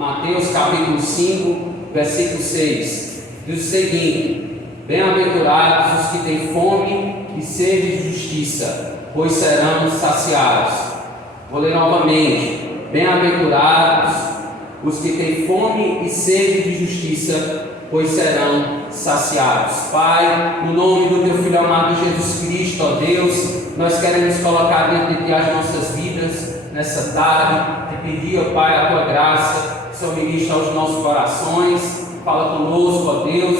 Mateus capítulo 5, versículo 6, diz o seguinte: bem-aventurados os que têm fome e sede de justiça, pois serão saciados. Vou ler novamente: bem-aventurados os que têm fome e sede de justiça, pois serão saciados. Pai, no nome do Teu Filho amado Jesus Cristo, ó Deus, nós queremos colocar dentro de Ti as nossas vidas nessa tarde, te pedir, ó Pai, a Tua graça, que o Senhor ministre aos nossos corações, fala conosco, ó Deus.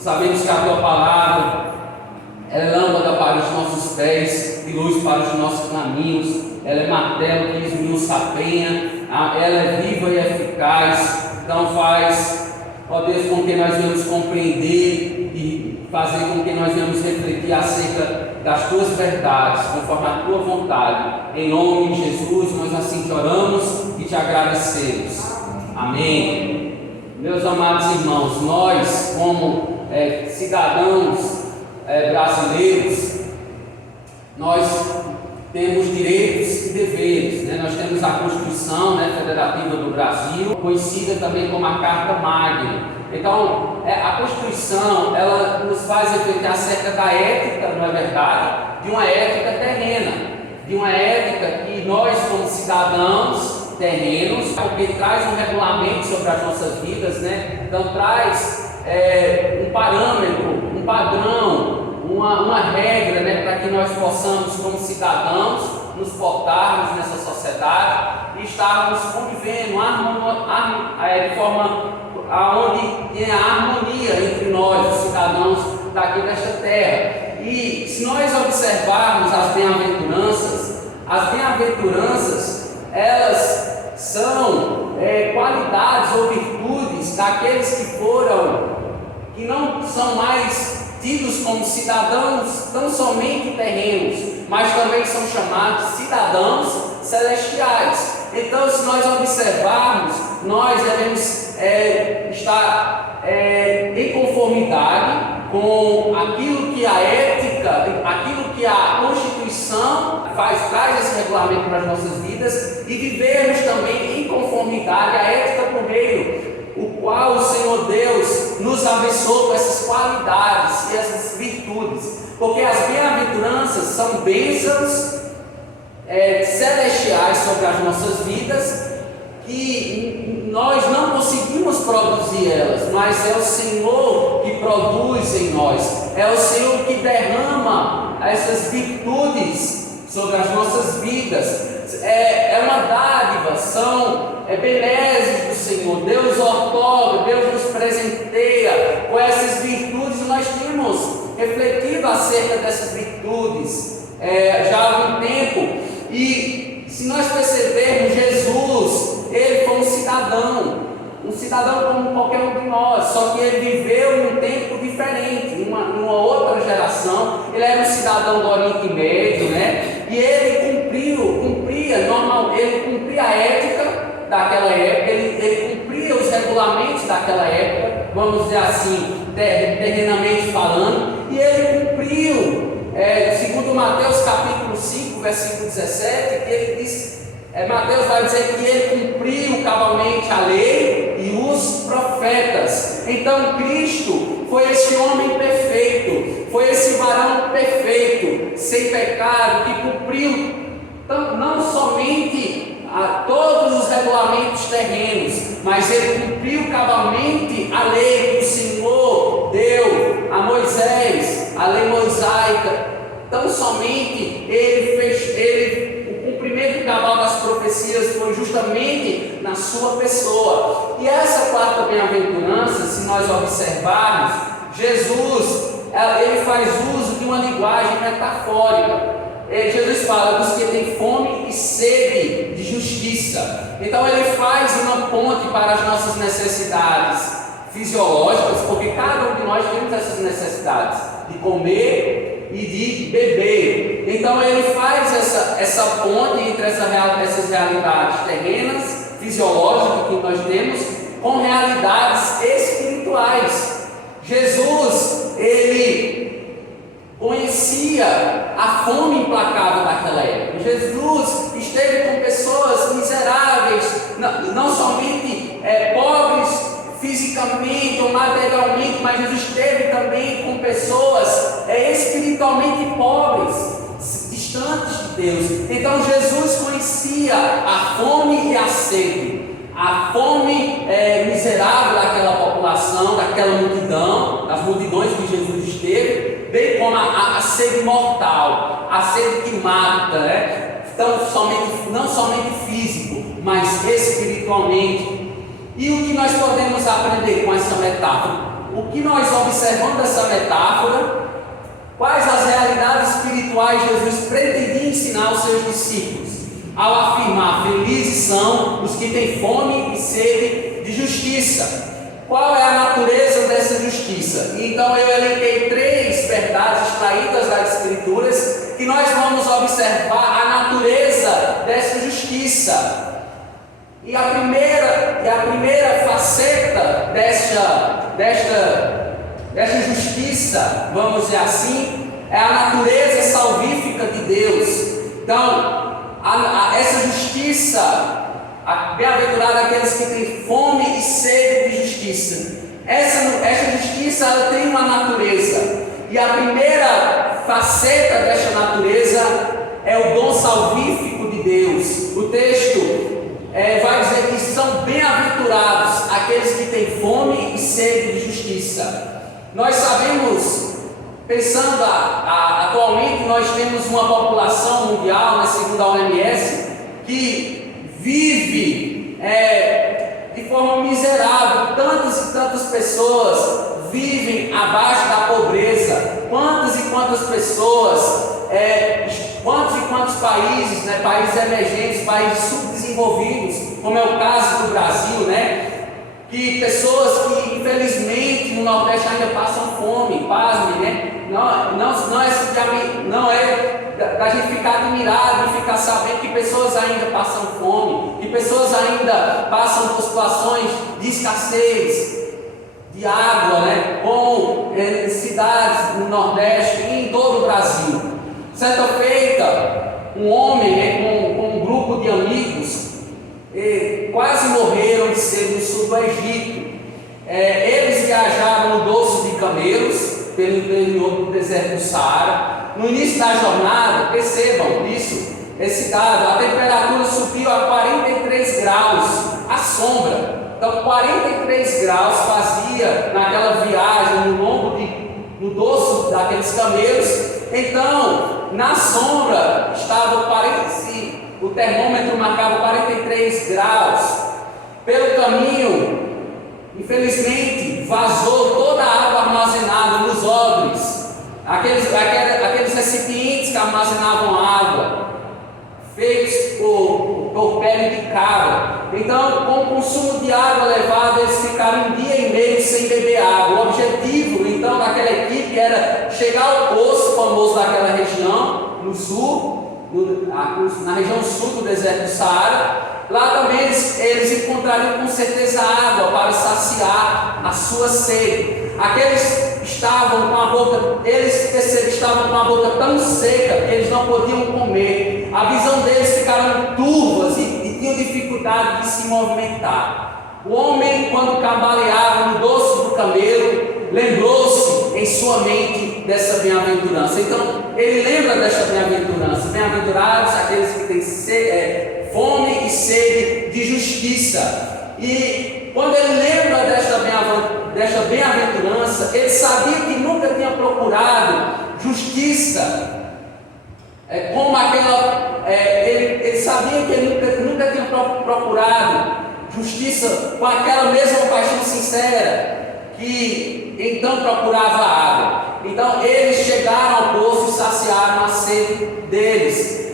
Sabemos que a Tua palavra é lâmpada para os nossos pés e luz para os nossos caminhos, ela é martelo que esmiuça a sapenha, ela é viva e eficaz. Então faz, ó Deus, com que nós venhamos compreender e fazer com que nós venhamos refletir acerca das Tuas verdades, conforme a Tua vontade. Em nome de Jesus, nós assim te oramos e te agradecemos. Amém. Meus amados irmãos, nós como cidadãos brasileiros, nós temos direitos e deveres, né? Nós temos a Constituição, né, Federativa do Brasil, conhecida também como a Carta Magna. Então, a Constituição, ela nos faz refletir acerca da ética, não é verdade? De uma ética terrena, de uma ética que nós, como cidadãos terrenos, porque traz um regulamento sobre as nossas vidas, né? Então, traz um parâmetro, um padrão, uma regra, né, para que nós possamos, como cidadãos, nos portarmos nessa sociedade e estarmos convivendo de forma onde tem a harmonia entre nós, os cidadãos daqui desta terra. E se nós observarmos as bem-aventuranças, elas são qualidades ou virtudes daqueles que não são mais tidos como cidadãos tão somente terrenos, mas também são chamados cidadãos celestiais. Então, se nós observarmos, nós devemos estar em conformidade com aquilo que a ética, aquilo que a Constituição traz esse regulamento para as nossas vidas, e vivermos também em conformidade à ética por meio o qual o Senhor Deus nos abençoou com essas qualidades e essas virtudes, porque as bem-aventuranças são bênçãos celestiais sobre as nossas vidas, que nós não conseguimos produzir elas, mas é o Senhor que produz em nós, é o Senhor que derrama essas virtudes sobre as nossas vidas. É uma dádiva, são benesses do Senhor. Deus outorga, Deus nos presenteia com essas virtudes, e nós temos refletido acerca dessas virtudes já há algum tempo. E se nós percebermos, Jesus, ele foi um cidadão como qualquer um de nós, só que ele viveu em um tempo diferente, numa outra geração. Ele era um cidadão do Oriente Médio, né? E ele cumpria a ética daquela época, ele cumpria os regulamentos daquela época, vamos dizer assim, terrenamente falando, e ele cumpriu, segundo Mateus capítulo 5, versículo 17, que ele diz, Mateus vai dizer que ele cumpriu cabalmente a lei e os profetas. Então Cristo foi esse homem perfeito, foi esse varão perfeito, sem pecado, que cumpriu não somente todos os regulamentos terrenos, mas ele cumpriu cabalmente a lei que o Senhor deu a Moisés, a lei mosaica. Tão somente o cumprimento cabal das profecias foi justamente na sua pessoa. E essa quarta bem-aventurança, se nós observarmos, Jesus, ele faz uso de uma linguagem metafórica. Jesus fala dos que têm fome e sede de justiça. Então ele faz uma ponte para as nossas necessidades fisiológicas, porque cada um de nós temos essas necessidades de comer e de beber. Então ele faz essa ponte entre essas realidades terrenas, fisiológicas que nós temos, com realidades espirituais. Jesus, ele conhecia a fome implacável daquela época. Jesus esteve com pessoas miseráveis, não somente esteve também com pessoas espiritualmente pobres, distantes de Deus. Então Jesus conhecia a fome e a sede. A fome miserável daquela população, daquela multidão, das multidões que Jesus esteve, bem como a sede mortal, a sede que mata, né? Então, não somente físico, mas espiritualmente. E o que nós podemos aprender com essa metáfora? O que nós observamos dessa metáfora? Quais as realidades espirituais Jesus pretendia ensinar aos seus discípulos? Ao afirmar: felizes são os que têm fome e sede de justiça. Qual é a natureza dessa justiça? Então eu elenquei 3 verdades extraídas das Escrituras que nós vamos observar a natureza dessa justiça. E a primeira faceta desta justiça, vamos dizer assim, é a natureza salvífica de Deus. Então, essa justiça, bem-aventurado aqueles que têm fome e sede de justiça. Essa justiça, ela tem uma natureza, e a primeira faceta desta natureza é o dom salvífico de Deus. O texto vai dizer que são bem-aventurados aqueles que têm fome e sede de justiça. Nós sabemos, pensando atualmente, nós temos uma população mundial, segundo a OMS, que vive de forma miserável. Tantas e tantas pessoas vivem abaixo da pobreza. Quantas e quantas pessoas, quantos e quantos países, países emergentes, países subdesenvolvidos, como é o caso do Brasil, que pessoas que infelizmente no Nordeste ainda passam fome, pasmem, não é da gente ficar admirado e ficar sabendo que pessoas ainda passam fome, que pessoas ainda passam por situações de escassez de água, como cidades no Nordeste e em todo o Brasil. Certa feita, um homem com um grupo de amigos quase morreram de sede no sul do Egito. Eles viajaram no dorso de camelos pelo interior do deserto do Saara. No início da jornada, percebam esse dado, a temperatura subiu a 43 graus, à sombra. Então 43 graus fazia naquela viagem no dorso daqueles camelos. Então, na sombra estava o termômetro marcava 43 graus. Pelo caminho, infelizmente, vazou toda a água armazenada nos odres, aqueles recipientes que armazenavam água, feitos por pele de cabra. Então, com o consumo de água elevado, eles ficaram 1 dia e meio sem beber água. O objetivo, então, daquela equipe era chegar ao poço famoso daquela região, no sul, na região sul do deserto do Saara. Lá também eles encontrariam com certeza água para saciar a sua sede. Aqueles estavam com a boca, estavam com a boca tão seca que eles não podiam comer. A visão deles ficaram turvas e tinham dificuldade de se movimentar. O homem, quando cambaleava no dorso do camelo, lembrou-se em sua mente dessa bem-aventurança. Então, ele lembra desta bem-aventurança. Bem-aventurados aqueles que têm fome e sede de justiça. E quando ele lembra desta bem-aventurança, ele sabia que nunca tinha procurado justiça, como aquela. Ele sabia que ele nunca tinha procurado justiça com aquela mesma paixão sincera que então procurava água. Então eles chegaram ao poço e saciaram a sede deles.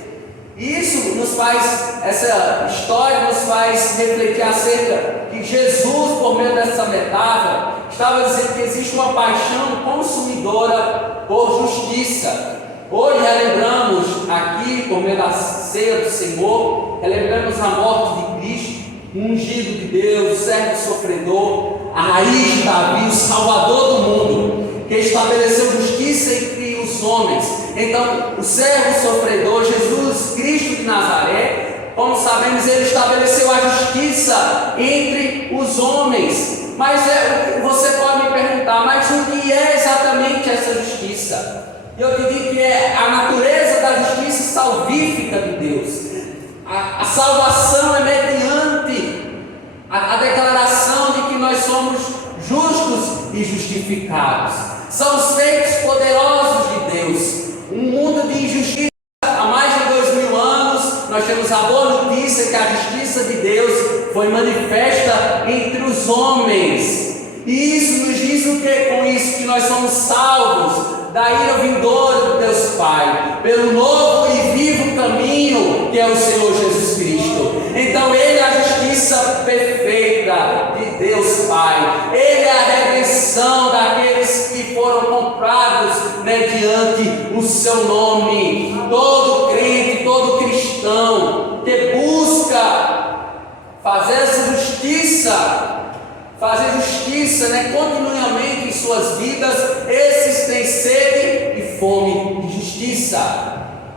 Isso essa história nos faz refletir acerca que Jesus, por meio dessa metáfora, estava dizendo que existe uma paixão consumidora por justiça. Hoje relembramos aqui, por meio da ceia do Senhor, relembramos a morte de Cristo, o ungido de Deus, o servo sofredor, a raiz de Davi, o Salvador do mundo, que estabeleceu justiça entre os homens. Então, o servo sofredor, Jesus Cristo de Nazaré, como sabemos, ele estabeleceu a justiça entre os homens. Mas você pode me perguntar, mas o que é exatamente essa justiça? E eu te digo que é a natureza da justiça salvífica de Deus. A salvação é mediante a declaração de que nós somos justos e justificados. São os feitos poderosos de Deus. Um mundo de injustiça há mais de 2000 anos, nós temos a boa notícia que a justiça de Deus foi manifesta entre os homens. E isso nos diz o que com isso? Que nós somos salvos da ira vindoura do Deus Pai, pelo novo e vivo caminho que é o Senhor Jesus Cristo. Então Ele é a justiça perfeita de Deus Pai. Ele é a redenção daqueles que foram comprados mediante o seu nome. Todo crente, todo cristão que busca fazer essa justiça, continuamente em suas vidas, esses têm sede e fome de justiça.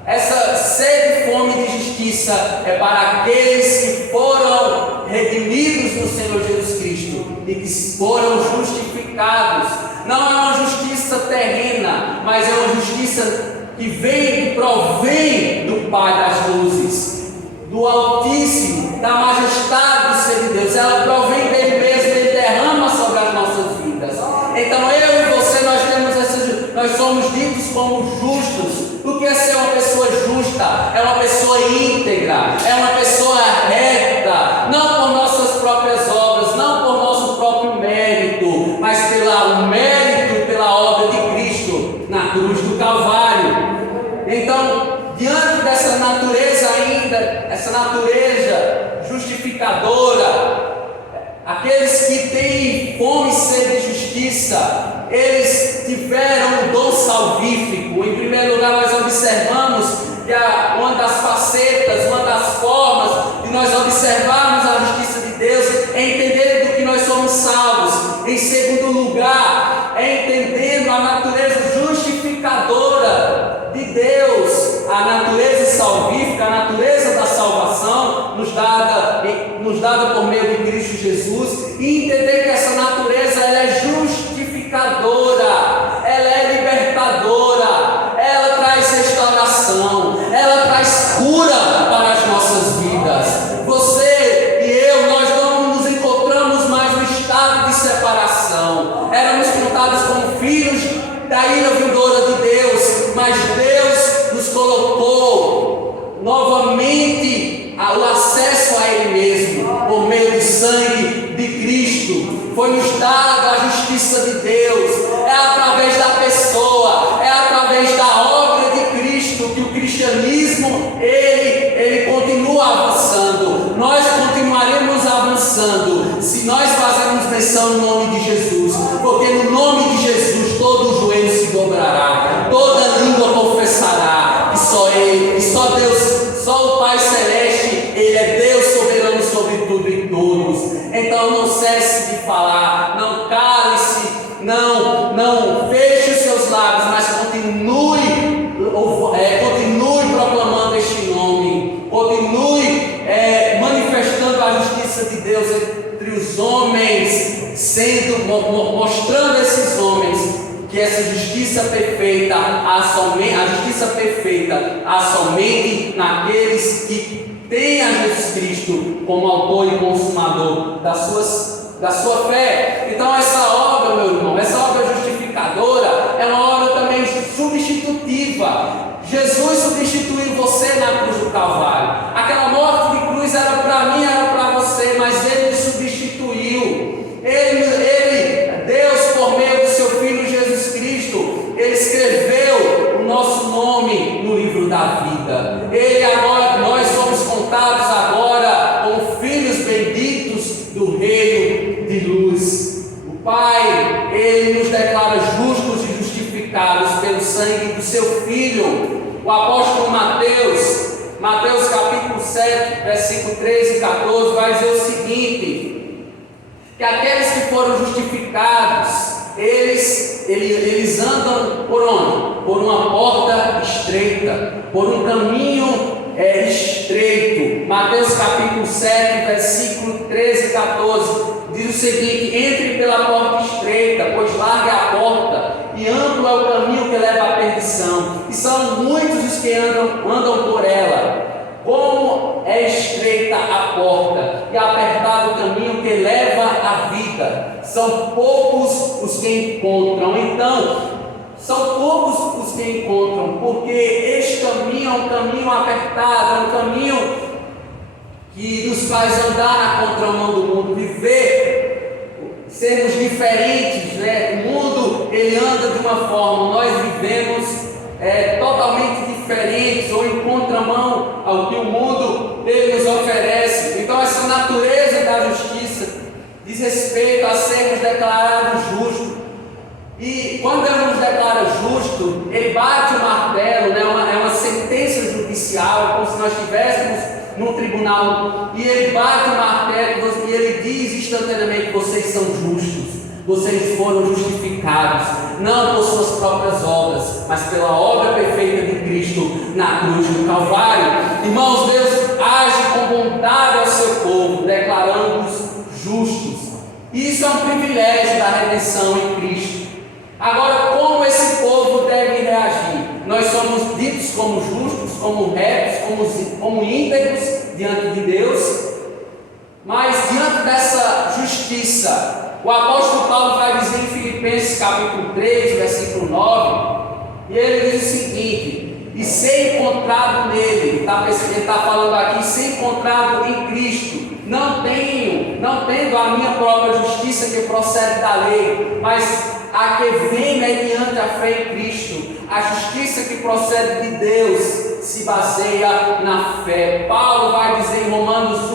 Essa sede e fome de justiça é para aqueles que foram redimidos no Senhor Jesus Cristo e que foram justificados. Não é uma justiça terrena, mas é uma justiça que vem e provém do Pai das luzes, do Altíssimo, da majestade do Ser de Deus. Ela provém dele mesmo, ele derrama sobre as nossas vidas. Então eu e você, nós somos ditos como justos. O que é ser uma pessoa justa? É uma pessoa íntegra, é uma pessoa reta, não por nossas próprias obras, não por nosso próprio mérito, mas pelo mérito, pela obra de Cristo na cruz do Calvário. Então, diante dessa natureza ainda, essa natureza justificadora, aqueles que têm fome e sede de justiça, eles tiveram um dom salvífico. Em primeiro lugar, nós observamos que uma das facetas, uma das formas de nós observarmos a justiça de Deus é entender do que nós somos salvos. Em segundo lugar, é entendendo a natureza justificadora de Deus, a natureza salvífica, a natureza da salvação nos dada por meio de Cristo Jesus, e entender que essa natureza ela é justificadora, ela é libertadora, ela traz restauração, ela traz cura para as nossas vidas. Você e eu, nós não nos encontramos mais no estado de separação. Éramos contados como filhos da ira vindoura de Deus, mas Deus nos colocou novamente o acesso a Ele mesmo, por meio do sangue de Cristo. Foi-nos dada a justiça de Deus, é através da pessoa, é através da obra de Cristo que o cristianismo, ele continua avançando. Nós continuaremos avançando, se nós fazermos menção no nome de Jesus, porque no nome de Jesus todo joelho se dobrará, toda língua confessará que só Ele, que só Deus, só o Pai Celeste, Ele é Deus soberano sobre tudo e todos. Então não cesse de falar, não cale-se, não feche os seus lábios, mas continue proclamando este nome, continue manifestando a justiça de Deus entre os homens, mostrando a esses homens que essa justiça perfeita a justiça perfeita há somente naqueles que têm a Jesus Cristo como autor e consumador da sua fé. Então essa obra, meu irmão, essa obra justificadora é uma obra também substitutiva. Jesus substituiu você na cruz do Calvário. Aquela morte de cruz era para mim, era para você, mas Ele me substituiu. Deus, por meio do seu Filho Jesus Cristo, Ele escreveu o nosso nome no livro da vida. Nós somos contados agora como filhos benditos do Reino de Luz. O Pai, Ele nos declara justos e justificados pelo sangue do seu Filho. O apóstolo Mateus capítulo 7, versículo 13 e 14, vai dizer o seguinte: que aqueles que foram justificados, eles andam por onde? Por uma porta estreita, por um caminho estreito. Mateus capítulo 7, versículo 13 e 14, diz o seguinte: entre pela porta estreita, pois larga é a porta, e amplo é o caminho que leva à perdição, e são muitos os que andam por ela. Como é estreita a porta e apertado o caminho que leva à vida, são poucos os que encontram. Então, são poucos os que encontram, porque este caminho é um caminho apertado, é um caminho que nos faz andar na contramão do mundo, viver, sermos diferentes, né? O mundo, ele anda de uma forma, nós vivemos totalmente diferentes, ou em contramão ao que o mundo ele nos oferece. Então, essa natureza da justiça diz respeito a sermos declarados justos. E quando ele nos declara justo, ele bate o martelo, né? É uma sentença judicial, como se nós estivéssemos num tribunal, e ele bate o martelo e ele diz instantaneamente: vocês são justos, vocês foram justificados, não por suas próprias obras, mas pela obra perfeita de Cristo na cruz do Calvário. Irmãos, Deus age com bondade ao seu povo, declarando-os justos. Isso é um privilégio da redenção em Cristo. Agora, como esse povo deve reagir? Nós somos ditos como justos, como retos, como íntegros diante de Deus, mas diante dessa justiça, o apóstolo Paulo vai dizer em Filipenses capítulo 3, versículo 9, e ele diz o seguinte: e ser encontrado nele, ele está falando aqui, ser encontrado em Cristo, não tendo a minha própria justiça que procede da lei, mas a que vem mediante a fé em Cristo. A justiça que procede de Deus se baseia na fé. Paulo vai dizer em Romanos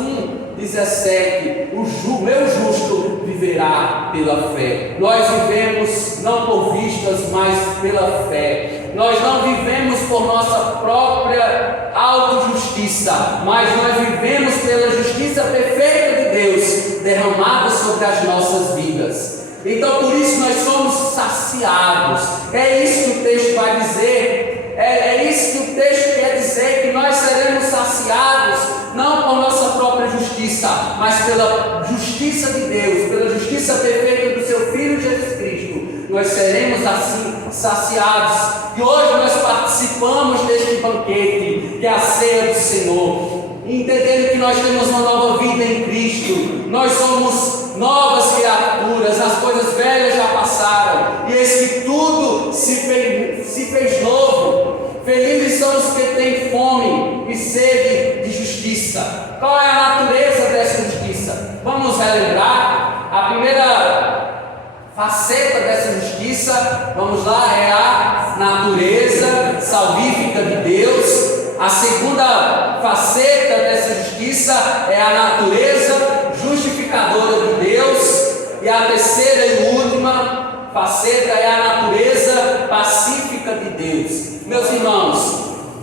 1:17: o meu justo viverá pela fé. Nós vivemos não por vistas, mas pela fé. Nós não vivemos por nossa própria autojustiça, mas nós vivemos pela justiça perfeita de Deus derramada sobre as nossas vidas. Então, por isso nós somos saciados. É isso que o texto vai dizer. É isso que o texto quer dizer, que nós seremos saciados não por nossa própria justiça, mas pela justiça de Deus, pela justiça perfeita do seu Filho Jesus Cristo. Nós seremos assim saciados. E hoje nós participamos deste banquete, que é a ceia do Senhor, entendendo que nós temos uma nova vida em Cristo. Nós somos novas criaturas, as coisas velhas já passaram, e eis que tudo se fez novo. Felizes são os que têm fome e sede de justiça. Qual é a natureza dessa justiça? Vamos relembrar. A primeira faceta dessa justiça, vamos lá, é a natureza salvífica de Deus. A segunda faceta dessa justiça é a natureza justificadora de Deus. E a terceira e última faceta é a natureza pacífica de Deus. Meus irmãos,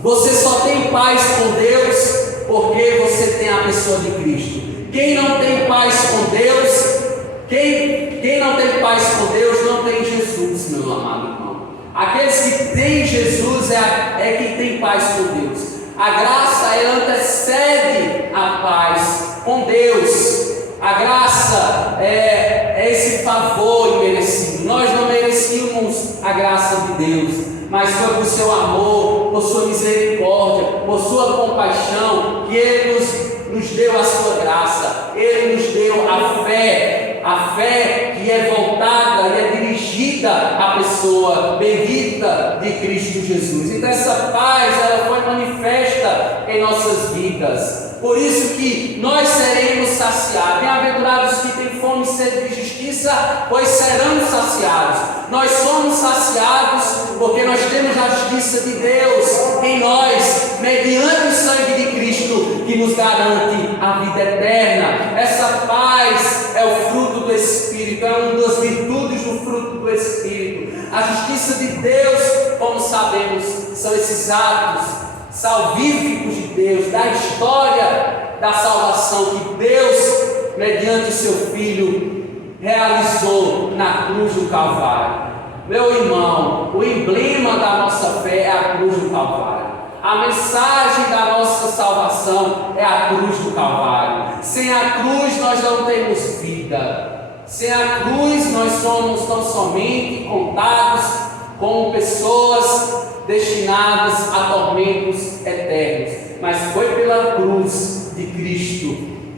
você só tem paz com Deus porque você tem a pessoa de Cristo. Quem não tem paz com Deus, quem não tem paz com Deus não tem Jesus, meu amado irmão. Aqueles que têm Jesus é quem tem paz com Deus. A graça, ela antecede a paz com Deus. A graça é esse favor imerecido. Nós não merecíamos a graça de Deus, mas foi por seu amor, por sua misericórdia, por sua compaixão, que Ele nos deu a sua graça. Ele nos deu a fé que é voltada e é dirigida à pessoa bendita de Cristo Jesus. Então essa paz, ela foi manifesta em nossas vidas. Por isso que nós seremos saciados. Bem-aventurados que têm fome e sede de justiça, pois serão saciados. Nós somos saciados porque nós temos a justiça de Deus em nós, mediante o sangue de Cristo, que nos garante a vida eterna. Essa paz é o fruto do Espírito, é uma das virtudes do fruto do Espírito. A justiça de Deus, como sabemos, são esses atos salvíficos de Deus, da história da salvação que Deus, mediante o seu Filho, realizou na cruz do Calvário. Meu irmão, o emblema da nossa fé é a cruz do Calvário. A mensagem da nossa salvação é a cruz do Calvário. Sem a cruz nós não temos vida. Sem a cruz, nós somos tão somente contados como pessoas destinadas a tormentos eternos. Mas foi pela cruz de Cristo,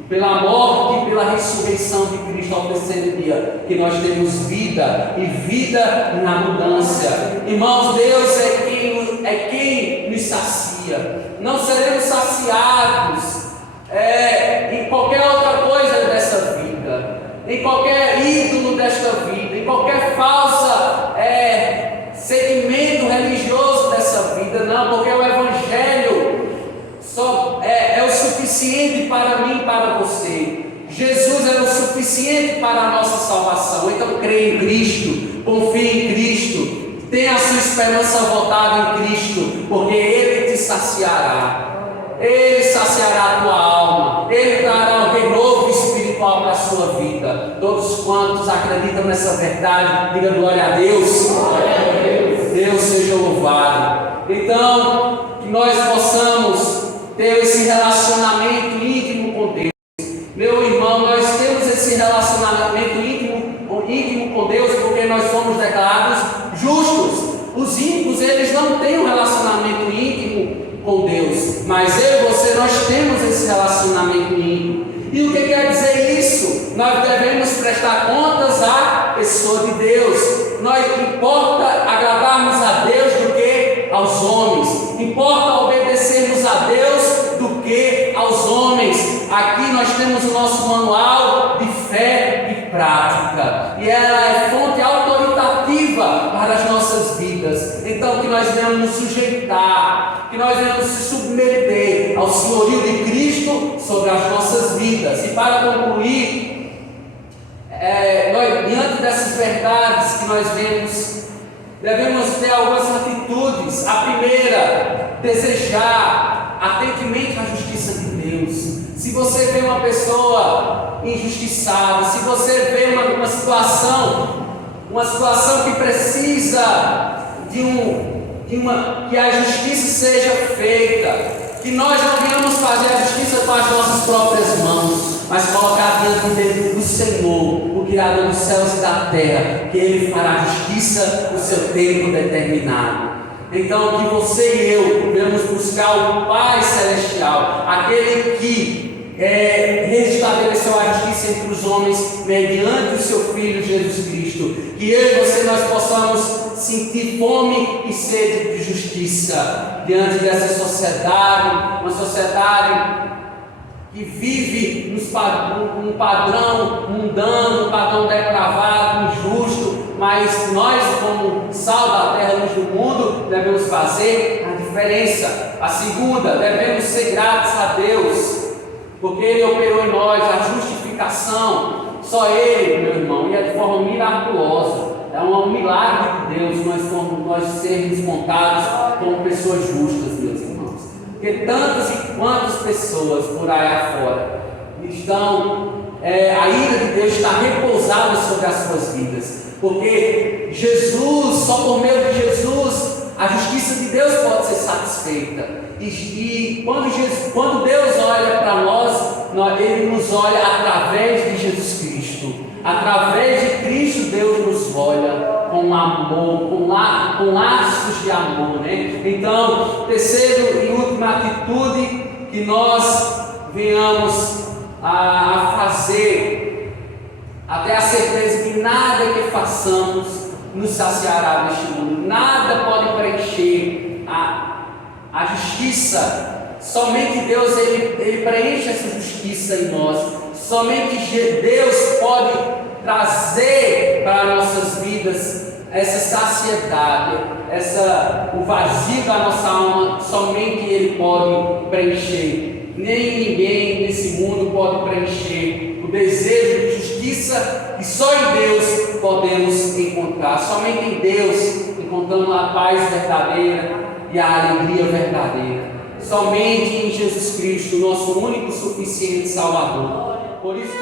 pela morte e pela ressurreição de Cristo ao terceiro dia, que nós temos vida e vida na abundância. Irmãos, Deus é quem nos sacia. Não seremos saciados em qualquer outra coisa dessa vida, em qualquer ídolo desta vida, em qualquer falsa segmento religioso dessa vida, não, porque o Evangelho é o suficiente para mim e para você. Jesus é o suficiente para a nossa salvação. Então creia em Cristo, confie em Cristo, tenha a sua esperança voltada em Cristo, porque Ele te saciará. Ele saciará a tua alma, Ele dará um renovo espiritual para a sua vida. Todos quantos acreditam nessa verdade, diga glória a Deus. Glória a Deus. Deus seja louvado. Então, que nós possamos ter esse relacionamento íntimo com Deus. Meu irmão, nós temos esse relacionamento íntimo com Deus porque nós somos declarados justos. Os ímpios, eles não têm um relacionamento íntimo com Deus, mas eu e você, nós temos esse relacionamento íntimo. E o que quer dizer isso? Nós devemos prestar contas à pessoa de Deus. Nós importa agradarmos a Deus do que aos homens. Importa obedecermos a Deus do que aos homens. Aqui nós temos o nosso manual de fé e prática, e ela é fonte autoritativa para as nossas vidas. Então que nós venhamos nos sujeitar, que nós venhamos se submeter ao senhorio de Cristo sobre as nossas vidas. E para concluir, diante dessas verdades que nós vemos, devemos ter algumas atitudes. A primeira, desejar ardentemente a justiça de Deus. Se você vê uma pessoa injustiçada, se você vê uma situação que precisa que a justiça seja feita, que nós não venhamos fazer a justiça com as nossas próprias mãos, mas colocar diante do Senhor, o Criador dos céus e da terra, que Ele fará justiça no seu tempo determinado. Então, que você e eu devemos buscar o Pai Celestial, aquele que restabeleceu a justiça entre os homens mediante o seu Filho Jesus Cristo. Que eu e você, nós possamos sentir fome e sede de justiça diante dessa sociedade, uma sociedade que vive num padrão mundano, um padrão depravado, injusto. Mas nós, como sal da terra, luz do mundo, devemos fazer a diferença. A segunda, devemos ser gratos a Deus, porque Ele operou em nós a justificação. Só Ele, meu irmão, e é de forma miraculosa. É um milagre de Deus nós sermos contados como pessoas justas, meus irmãos. Porque tantas e quantas pessoas por aí afora a ira de Deus está repousada sobre as suas vidas. Porque Jesus, só por meio de Jesus, a justiça de Deus pode ser satisfeita. E quando Deus olha para nós, Ele nos olha através de Jesus Cristo. Através de Cristo, Deus nos olha com amor, com laços de amor, né? Então, terceira e última atitude que nós venhamos a fazer, até a certeza que nada que façamos nos saciará neste mundo. Nada pode preencher a justiça. Somente Deus, Ele preenche essa justiça em nós. Somente Deus pode trazer para nossas vidas essa saciedade, o vazio da nossa alma. Somente Ele pode preencher. Nem ninguém nesse mundo pode preencher o desejo de justiça que só em Deus podemos encontrar. Somente em Deus encontramos a paz verdadeira e a alegria verdadeira. Somente em Jesus Cristo, nosso único e suficiente Salvador. Por isso